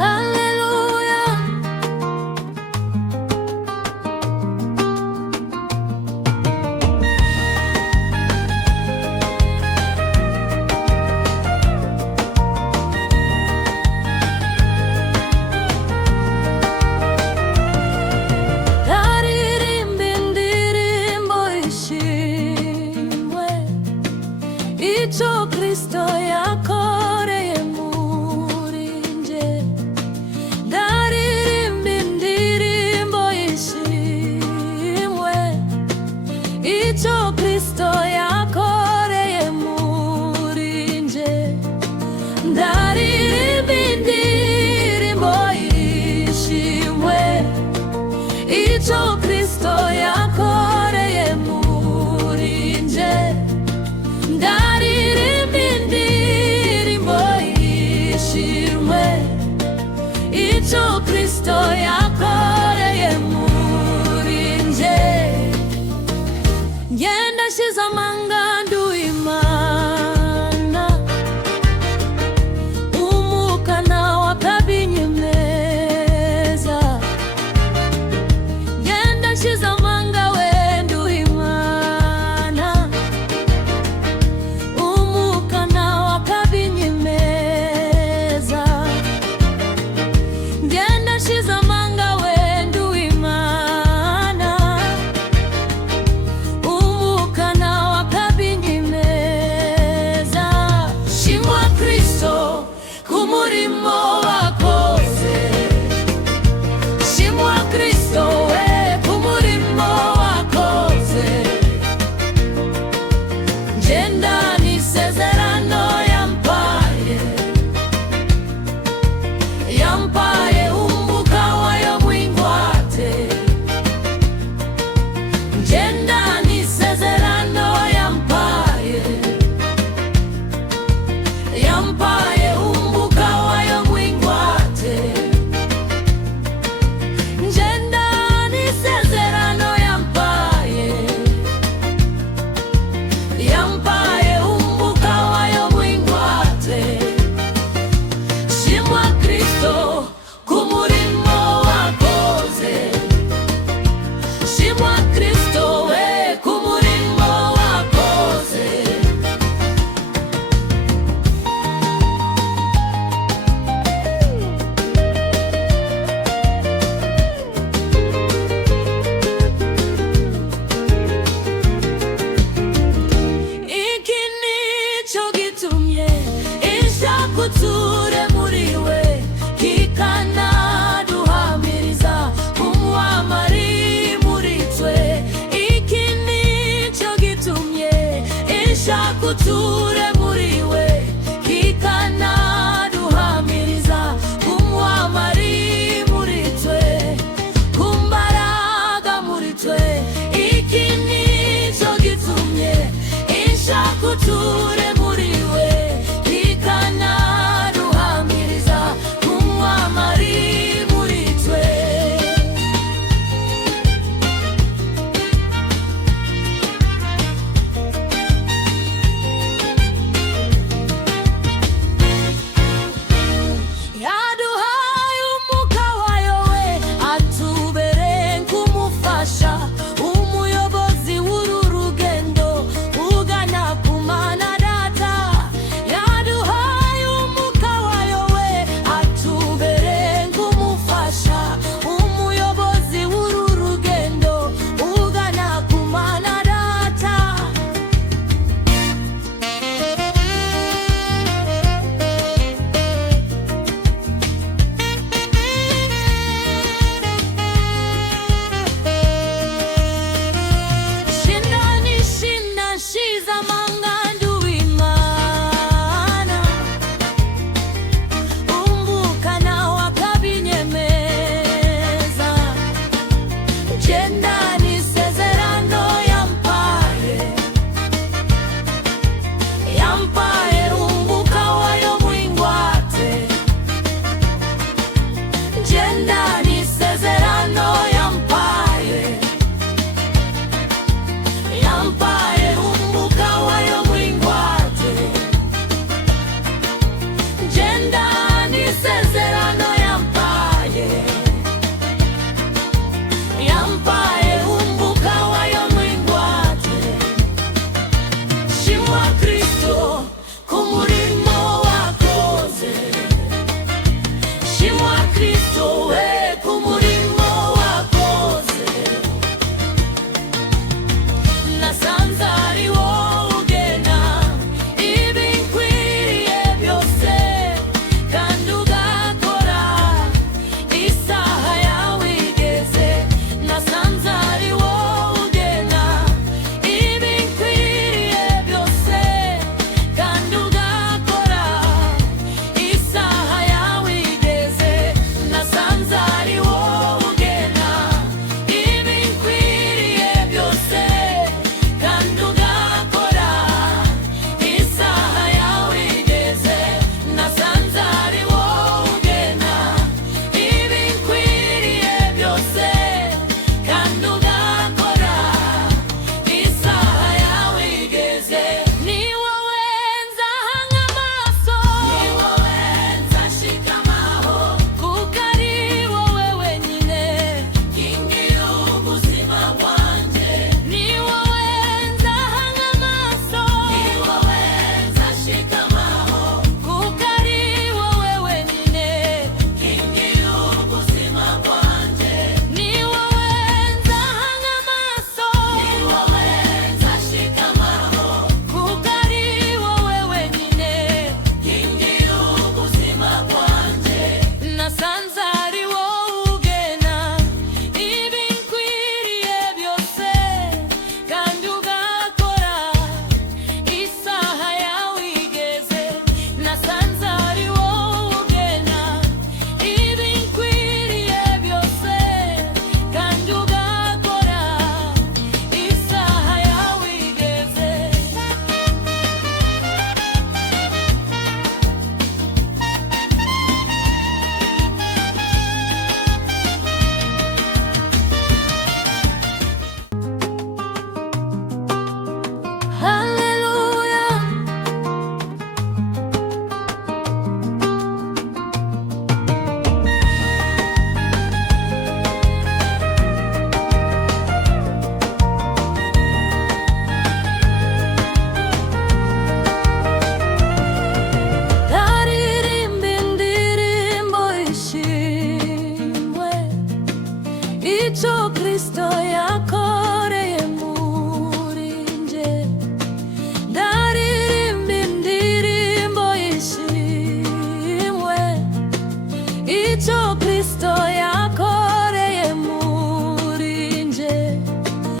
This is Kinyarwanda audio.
Haleluya. Ndaririmba indirimbo y'ishimwe, icyo Kristo yakoreye muri nje. Ndaririmba indirimbo y'ishimwe, icyo Kristo yakoreye muri nje. Ndaririmba indirimbo y'ishimwe, icyo Kristo yakoreye muri nje. Ndaririmba indirimbo y'ishimwe, icyo Kristo yakoreye muri nje. Ngenda nshize amanga nduye Imana, Umwuka nawe akabinyemeza. Ngenda nshize amanga we nduye Imana, Umwuka nawe akabinyemeza. Ngenda nshize amanga we nduye Imana, Umwuka nawe akabinyemeza. Shimwa Kristo ku murimo wakoze, shimwa Kristo we ku murimo wakoze. Ngenda n'isezerano yampaye, yampaye umwuka wayo mw'ingwate. Ngenda n'isezerano yampaye, yampaye umwuka wayo mw'ingwate. Ngenda n'isezerano yampaye, yampaye umwuka wayo mw'ingwate. Shimwa Kristo ku murimo wakoze, shimwa Kristo we ku murimo wakoze. Iki nicyo gitumye ishaka uture muri we, kikanaduhamiriza umwamari muri twe. Iki nicyo gitumye ishaka uture muri we, kikanaduhamiriza umwamari muri twe, kumbaraga muri twe. Iki nicyo gitumye ishaka uture muri we, kikanaduhamiriza umwamari muri twe. kilicho